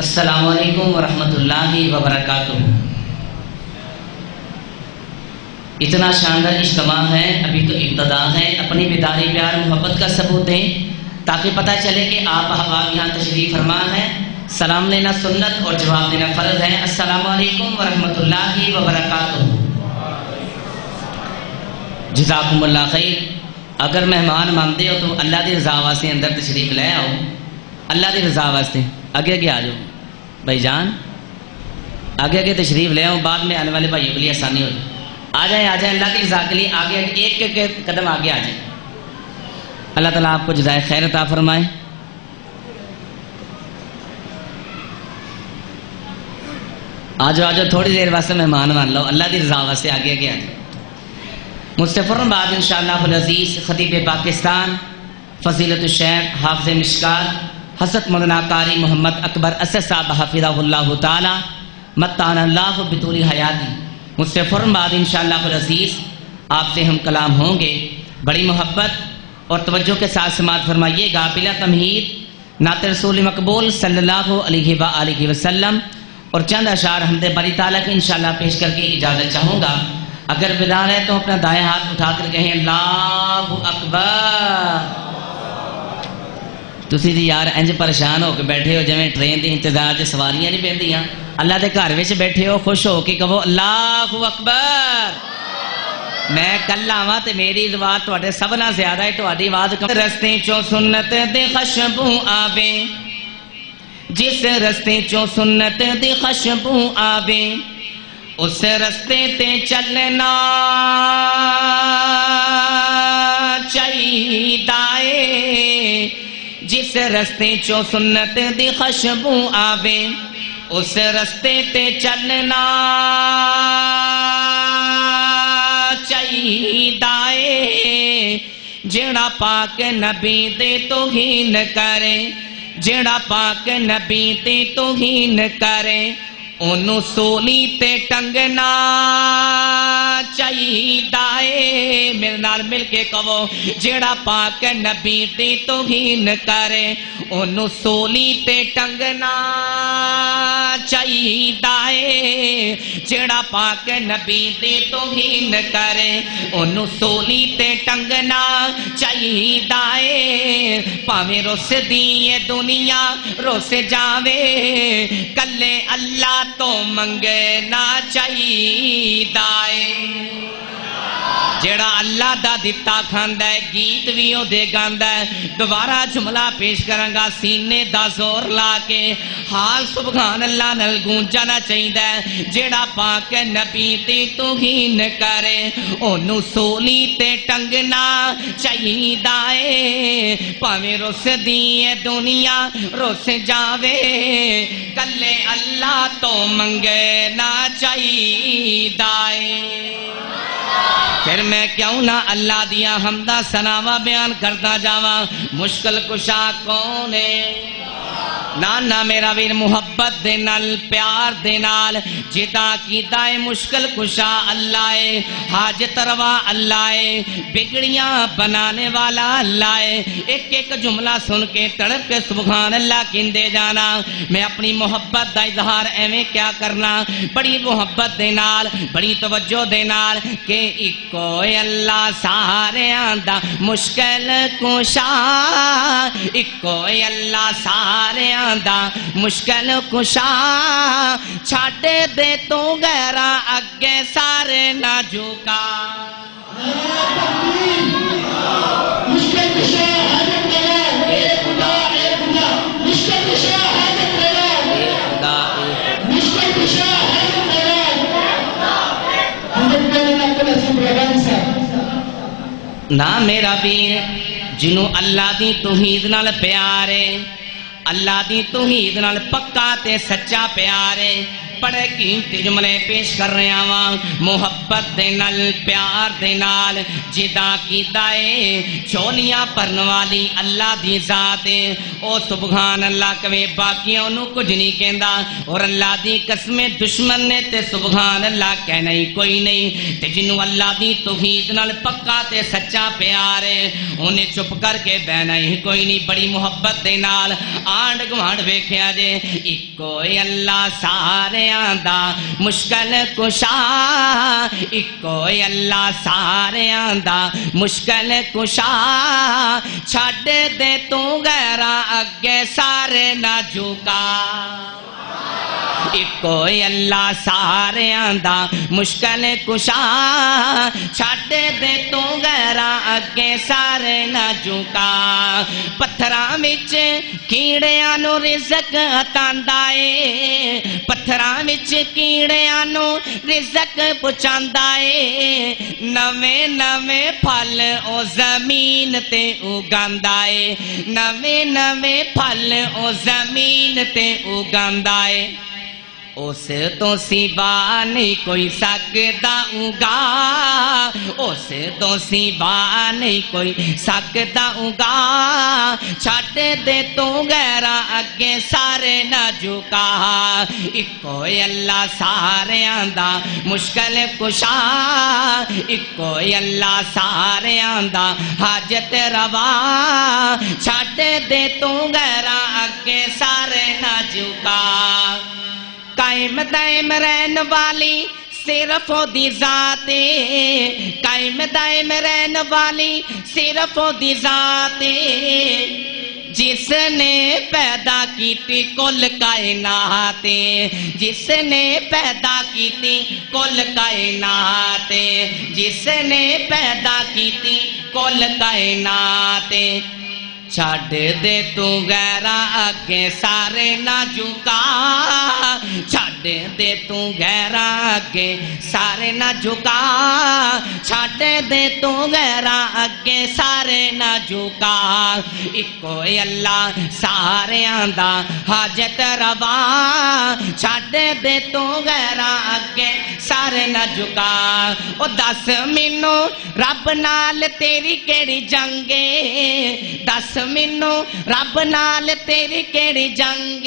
السلام علیکم ورحمۃ اللہ وبرکاتہ۔ اتنا شاندار اجتماع ہے، ابھی تو ابتدا ہے، اپنی بیداری پیار محبت کا ثبوت دیں تاکہ پتہ چلے کہ آپ احباب یہاں تشریف فرما ہے۔ سلام لینا سنت اور جواب دینا فرض ہے۔ السلام علیکم ورحمۃ اللہ وبرکاتہ۔ جزاکم اللہ خیر۔ اگر مہمان مانتے ہو تو اللہ کی رضا واسطے اندر تشریف لے آؤ، اللہ کی رضا واسطے آگے آگے آ جاؤ بھائی جان، آگے آگے تشریف لے آؤ، بعد میں آنے والے بھائیوں کے لیے آسانی ہو جائے۔ آ جائیں اللہ کی رضا کے لیے آگے ایک ایک قدم آگے آ جائیں۔ اللہ تعالیٰ آپ کو جزائے خیر عطا فرمائے۔ آ جاؤ تھوڑی دیر واسطے مہمان مان لو، اللہ کی رضا واسطے آگے آگے آ جائیں۔ مستفرم بعد انشاءاللہ العزیز خطیب پاکستان فضیلت الشیخ حافظ مشکات حضرت مولانا قاری محمد اکبر اسد صاحب حفظہ اللہ تعالی متعنا اللہ بطول حیاتی، مستفرم بعد انشاءاللہ العزیز آپ سے ہم کلام ہوں گے۔ بڑی محبت اور توجہ کے ساتھ سماعت فرمائیے گا۔ بلا تمہید نعت رسول مقبول صلی اللہ علیہ وآلہ وسلم اور چند اشعار حمد باری تعالیٰ کی انشاءاللہ پیش کر کے اجازت چاہوں گا۔ اگر بدار ہے تو اپنا دائیں ہاتھ اٹھا کر کہیں اللہ اکبر۔ تسی جی یار انج پریشان ہو کے بیٹھے ہو جویں ٹرین دی انتظار چ سواریاں نہیں بہندیاں، اللہ دے گھر وچ بیٹھے ہو، خوش ہو کے کہو اللہ اکبر۔ میں کل آواں تے میری آواز تواڈے سب نال زیادہ ہے، تواڈی آواز کم۔ رستے چوں سنت دے خوشبو آوے، جس رستے چوں سنت دی خوشبو آوے، اس رستے تے چلنا چاہیدا اے، جس رستے چوں سنت دی خوشبو آوے، اس رستے تے چلنا چاہیدا اے۔ جڑا پاک نبی دے توہین کرے، جڑا پاک نبی دے توہین کرے، انہوں سولی تے ٹنگنا چاہیدا اے۔ میرے نال مل کے کہو جڑا پاک نبی دی توہین کرے، انہوں سولی تے ٹنگنا چاہیدا اے۔ جڑا پاک نبی دی توہین کرے، انہوں سولی تے ٹنگنا چاہیدا اے۔ پاویں رس دی دنیا رس جاوے، کلے اللہ تو منگنا چاہیدا اے۔ جڑا اللہ دا دتا کھاندا ہے، گیت بھی او دے گاندا ہے۔ دوبارہ جملہ پیش کراں گا سینے دا زور لا کے، حال سبحان اللہ نال گونجنا چاہیدا ہے۔ جڑا پاک نبی دی توہین کرے، اونوں سولی تے ٹنگنا چاہیدا اے۔ پاویں رس دی دنیا رس جاوے، کلے اللہ تو منگنا چاہیدا اے۔ پھر میں کیوں نہ اللہ دیا حمدہ ثناواں بیان کرتا جاواں۔ مشکل کشا کون ہے؟ نانا میرا ویر محبت دے نال پیار دے نال جدا کیتا ہے مشکل کشا اللہ ہے، حاجت روا اللہ ہے، بگڑیاں بنانے والا اللہ ہے۔ ایک ایک جملہ سن کے تڑپ کے سبحان اللہ کہندے جانا۔ میں اپنی محبت دا اظہار ایویں کیا کرنا، بڑی محبت دے نال، بڑی توجہ دے نال کہ اکو اللہ ساریاں دا مشکل کشا، اکو اللہ ساریاں دا مشکل کشا، چھاڑے دے تو غیراں اگے سارے نہ جھکا۔ مشکل کشا حاجت روا، اے خدا اے خدا، مشکل کشا حاجت روا، اے خدا مشکل کشا حاجت روا۔ نا میرا ویر جنوں اللہ دی توحید نال پیار ہے، اللہ دی توحید نال پکا تے سچا پیار ہے، بڑے قیمتی جملے پیش کر رہے ہیں محبت دے نال پیار دے نال جدا کیتا ہے چولیاں پرن والی اللہ دی ذات ہے او سبحان اللہ کبھی باقیوں نو کچھ نہیں کہندا اور اللہ دی قسم دشمن نے تے سبحان اللہ کہنا ہی کوئی نہیں تے جنوں اللہ دی توحید نال پکا تے سچا پیار ہے انہیں چپ کر کے بہنا ہی کوئی نہیں بڑی محبت دے نال آنڈ گوانڈ ویکھیا جے اکو اللہ ساریاں دا مشکل کشا اکو اللہ ساریاں دا مشکل کشا چھڈ دے تو غیراں اگے سارے نہ جھکا اکو اللہ ساریاں دا مشکل کشا چھڈ دے تو غیراں اگے سارے نہ جھکا پتھراں وچ کیڑیاں نو رزق عطاندا اے پتھراں وچ کیڑیاں نو رزق پہنچاندا اے نویں نویں پھل او زمین تے اگاندا اے نویں نویں پھل او زمین تے اگاندا اے اس تو سوا نہیں کوئی سکتا اگا اس تو سوا نہیں کوئی سکتا اگا چھٹ دے تو غیراں اگے سارے نہ جھکا اکو اللہ ساریاں دا مشکل کشا اکو اللہ ساریاں دا حاجت روا چھٹ دے تو غیراں اگے سارے نہ جھکا قائم دائم رہن والی صرف دی ذات قائم دائم رہن والی صرف دی ذات جس نے پیدا کیتی کل کائنات جس نے پیدا کیتی کل کائنات جس نے پیدا کیتی کل کائنات چھڈ دے تو غیراں اگے سارے نہ جھکا چھڈ دے تو غیراں اگے سارے نہ جھکا چھڈ دے تو غیراں اگے سارے نہ جھکا اکو اللہ ساریاں دا حاجت روا چھڈ دے تو غیراں اگے سارے نہ جھکا او دس مینوں رب نال تیری کیڑی جنگ دس مینو رب نال تیری کیڑی جنگ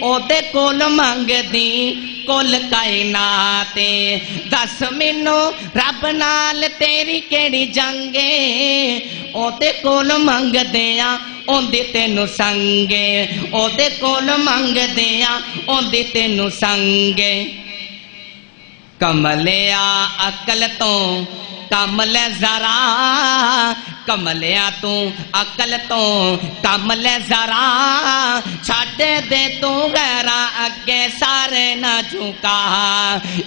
او دے کول منگ دی کل کائنات دس مینو رب نال تیری کیڑی جنگ او دے کول منگ دیاں اوندی تینوں سنگے او دے کول منگ دیاں اوندی تینوں سنگے کملیا عقل تو کمل ذرا کملیا تو عقل تو کمل ذرا چھڈ دے تو غیراں اگے سارے نہ جھکا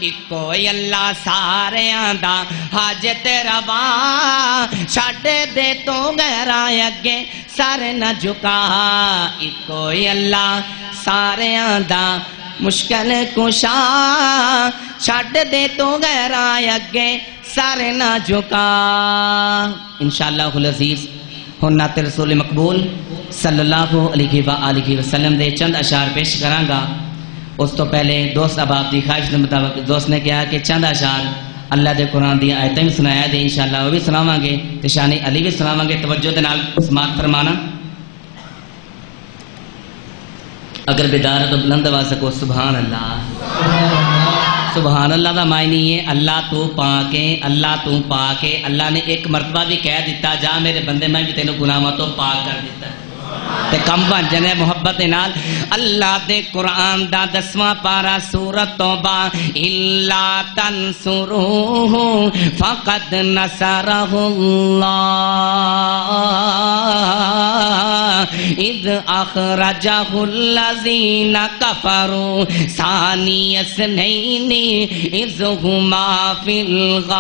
اکو اللہ ساریاں دا حاجت روا چھڈ دے تو غیراں اگے سارے نہ جھکا اکو اللہ ساریاں دا مشکل کشا چھڈ دے تو غیراں اگے سارے نہ جھکا انشاءاللہ العزیز ہن نعت رسول مقبول صلی اللہ علیہ وآلہ وسلم دے چند اشعار پیش کرانگا اس تو پہلے دوست احباب دی خواہش کے مطابق دوست نے کہا کہ چند اشعار اللہ دے قرآن دی آیتیں بھی سنایا دے انشاءاللہ وہ بھی سناواں گے تے شان علی بھی سناواں گے توجہ دے نال سماعت فرمانا اگر بیدار تو بلند آواز سکو سبحان اللہ سبحان اللہ دا معنی ہے اللہ تو پاک ہے اللہ تو پاک ہے اللہ نے ایک مرتبہ بھی کہہ دیتا جا میرے بندے میں بھی تینوں گناہوں تو پاک کر دیتا تے کم بن جنے محبت نال اللہ دے قرآن دا 10واں پارا سورۃ توبہ الا تنصروہ فقد نصرہ اللہ اذ اخرجہ الذین کفروا ثانی اثنین اذ ہما فی الغار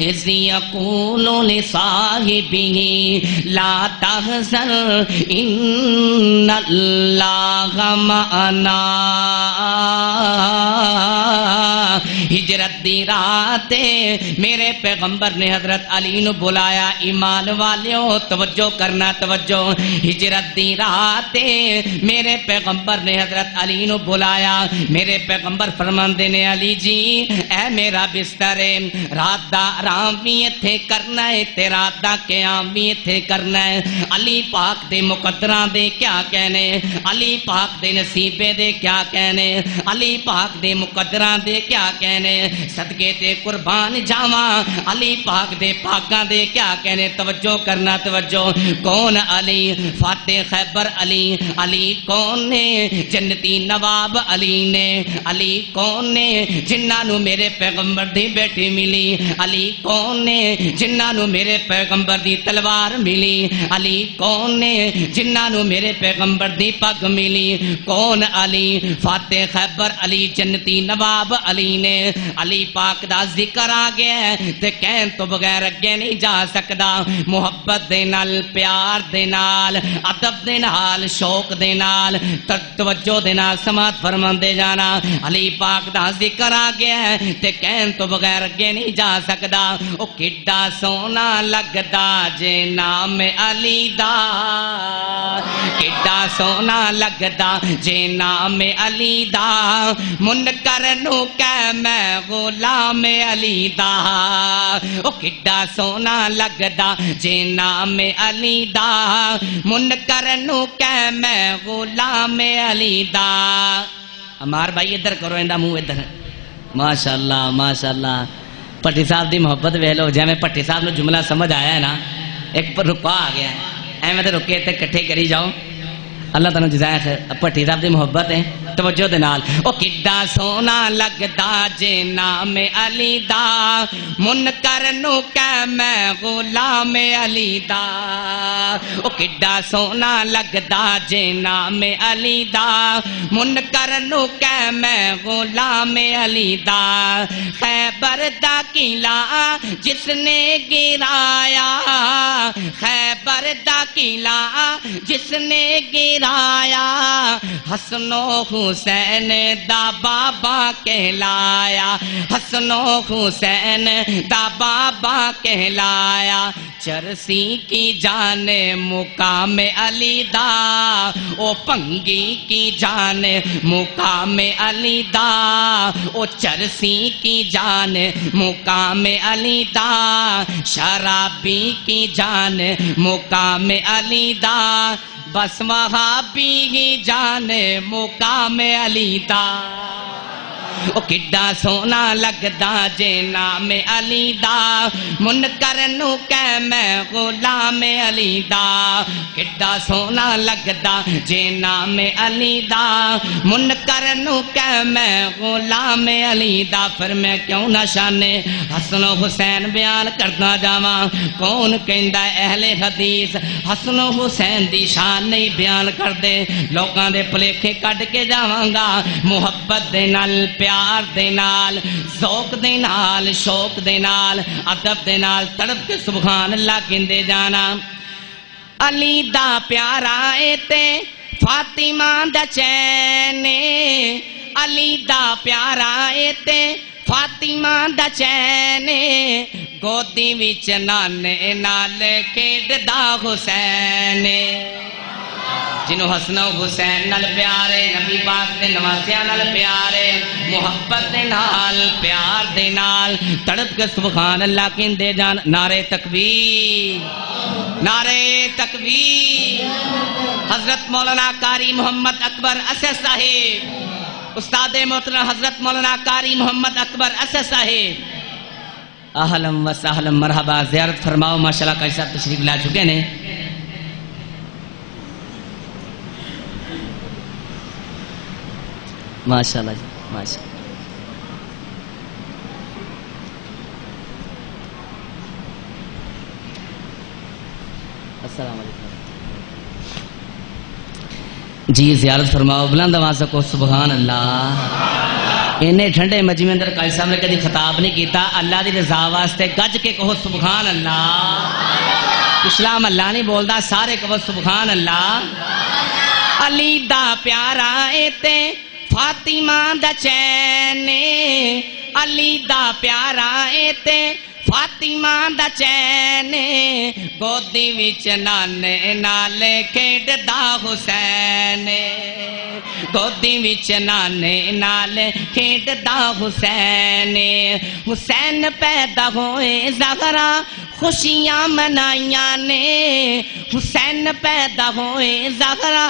اذ یقول لصاحبہ لا تحزن ان اللہ معنا ہجر ہجرت دی رات میرے پیغمبر نے حضرت علی نو بلایا ایمان والیوں توجہ کرنا توجہ ہجرت دی رات میرے پیغمبر نے حضرت علی نو بلایا میرے پیغمبر فرماندے نے علی جی اے میرا بستر رات دا آرام بھی ایتھے کرنا ہے تے رات دا قیام بھی ایتھے کرنا ہے علی پاک دے مقدراں دے کیا کہنے علی پاک دے نصیبے دے کیا کہنے علی پاک دے مقدراں دے کیا کہنے صدقے تے قربان جاواں علی پاک دے پاکاں دے کیا کہنے توجہ کرنا توجہ کون علی فاتح خیبر علی علی کون نے جنتی نواب علی نے علی کون نے جنہاں نو میرے پیغمبر دی بیٹی ملی علی کون نے جنہاں نو میرے پیغمبر دی تلوار ملی علی کون نے جنہاں نو میرے پیغمبر دی پگ ملی کون علی فاتح خیبر علی جنتی نواب علی نے علی پاک دا ذکر آ گیا تے کہن تو بغیر اگے نہیں جا سکدا محبت دے نال پیار دے نال ادب دے نال شوق دے نال توجہ دے نال سماعت فرماندے جانا علی پاک دا ذکر آ گیا تے کہن تو بغیر اگے نہیں جا سکدا او کڈا سونا لگدا جے نام علی دا کڈا سونا لگدا جے نام علی دا منکر نو کہ میں غلام علی دا او کڈا سونا لگدا جے نام علی دا منکر نو کہ میں غلام علی دا ہمار بھائی ادھر کرو اندہ منہ ادھر ماشاءاللہ ماشاءاللہ پٹی صاحب دی محبت ویلو جے میں پٹی صاحب نو جملہ سمجھ آیا ہے نا ایک پر رکا آ گیا ہے اے میں تے رکے تے کٹھے کری جاؤ اللہ تعالیٰ جزائے خیر پٹی صاحب دی محبت ہے توجہ دے نال او کڈا سونا لگدا جے نام علی دا منکر نو کہ میں غلام علی دا او کڈا سونا لگدا جے نام علی دا منکر نو کہ میں غلام علی دا خیبر دا قلعہ جس نے گرایا خیبر دا قلعہ جس نے گرایا حسن و حسین دا بابا کہلایا حسن و حسین دا بابا کہلایا چرسی کی جان مقام علی دا او پنگی کی جان مقام علی دا او چرسی کی جان مقام علی دا شرابی کی جان مقام علی دا بس وہابی کی جان مقام علی دا او کڈا سونا لگدا جے نام علی دا منکر نو کہ میں غلام علی دا کڈا سونا لگدا جے نام علی دا منکر نو کہ میں غلام علی دا پھر میں کیوں نہ شان حسن و حسین بیان کرنا جاواں کون کہندا اہل حدیث حسن و حسین دی شان نہیں بیان کر دے لوکاں دے پلیکھے کڈ کے جاواں گا محبت دے نال پیار دے نال ذوق دے نال شوق دے نال ادب دے نال تڑپ کے سبحان اللہ کہندے جانا علی دا پیارا اے تے فاطمہ دا چین علی دا پیارا اے تے فاطمہ دا چین گودی وچ نانے نال کھیڈدا حسین جنہوں حسن و حسین نال پیارے نبی پاک دے نواسیاں نال پیارے محبت دے نال پیار دے نال تڑپ کے سبحان اللہ کہندے جان نعرہ تکبیر نعرہ تکبیر حضرت مولانا قاری محمد اکبر اسد صاحب استاد محترم حضرت مولانا قاری محمد اکبر اسد صاحب اہلم و سہلم مرحبا زیارت فرماؤ ماشاءاللہ قاری صاحب تشریف لا چکے نے ماشاءاللہ جی ماشاءاللہ السلام علیکم جی زیارت فرماؤ بلند آواز کو سبحان اللہ انہیں ٹھنڈے مجمع اندر قاری صاحب نے کدی خطاب نہیں کیتا اللہ دی رضا واسطے گج کے کہو سبحان اللہ اسلام اللہ نہیں بولدا سارے کہو سبحان اللہ علی دا پیارا اے تے فاطمہ دا چین علی دا پیارا اے تے فاطمہ دا چین گودی وچ نانے نال کھیڈدا حسین گودی وچ نانے نال کھیڈدا حسین حسین پیدا ہوئے زہرا خوشیاں منائیاں نے حسین پیدا ہوئے زہرا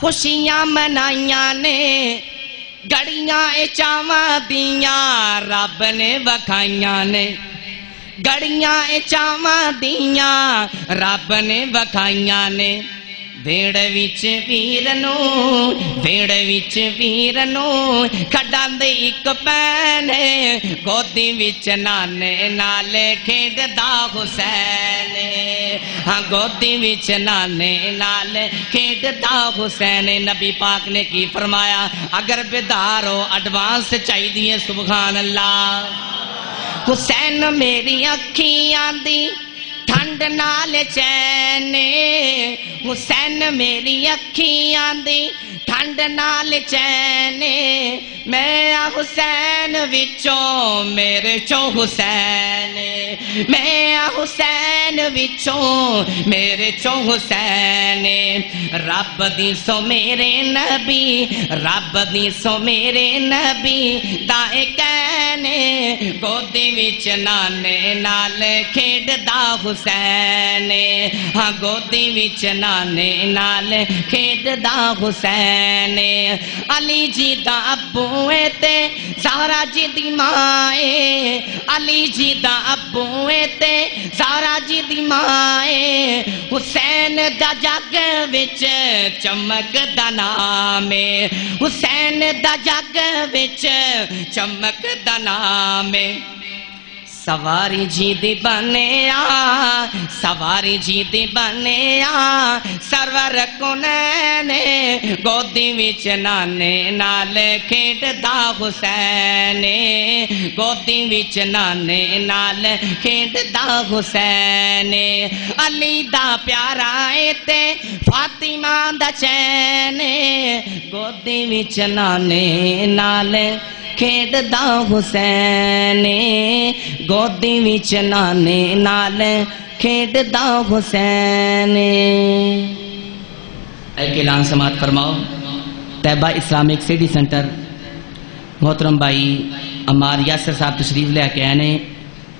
خوشیاں منائیاں نے گڑیاں چاواں دیاں رب نے وکھائیاں نے گڑیاں چاواں دیاں رب نے وکھائیاں نے ویڑ وچ ویر نو کھڈاندے اک پین گودی وچ نانے نال کھیڈدا حسین ہاں گودی وچ نانے نال کھیڈدا حسین نبی پاک نے کی فرمایا اگر بیدار ہو ایڈوانس چاہیے سبحان اللہ حسین میری اکھیاں دی ٹھنڈ نال چین حسین میری اکھیاں دی ٹھنڈ نال چین میں حسین وچوں میرے چوں حسین میں حسین وچوں میرے چوں حسین رب دی سو میرے نبی رب دی سو میرے نبی دائے کہنے گودی وچ نانے نال کھیڈدا حسین ہاں گودی وچ نانے نال کھیڈدا حسین علی جی دا ابو تے زہرا جی دی ماں علی جی دا ابو تے زہرا جی دی ماں حسین دا جگ وچ چمک دا نام حسین دا جگ وچ چمک دا نام سواری جی دی بنیا سواری جی دی بنیا سرور کونین گودی وچ نانے نال کھیڈدا حسین گودی وچ نانے نال کھیڈدا حسین علی دا پیارا اے تے فاطمہ دا چین گودی وچ نانے نال کھیڈدا حسین گودی وچ نانے نال کھیڈدا حسین ایک اعلان سماعت فرماؤ طیبہ اسلامک سٹی سنٹر محترم بھائی عمار یاسر صاحب تشریف لے کے آئے ہیں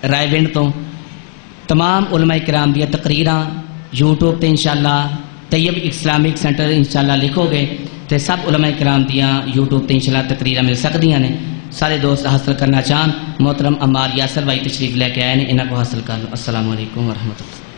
رائے ونڈ تو تمام علماء کرام دیا تقریراں یوٹیوب تے انشاءاللہ طیب اسلامک سنٹر انشاءاللہ لکھو گے تو سب علماء کرام دیا یوٹیوب تے انشاءاللہ تقریراں مل سکدیاں نے سارے دوست حاصل کرنا چاہن محترم عمار یاسر بھائی تشریف لے کے آئے ہیں انہاں کو حاصل کر لو السلام علیکم ورحمۃ اللہ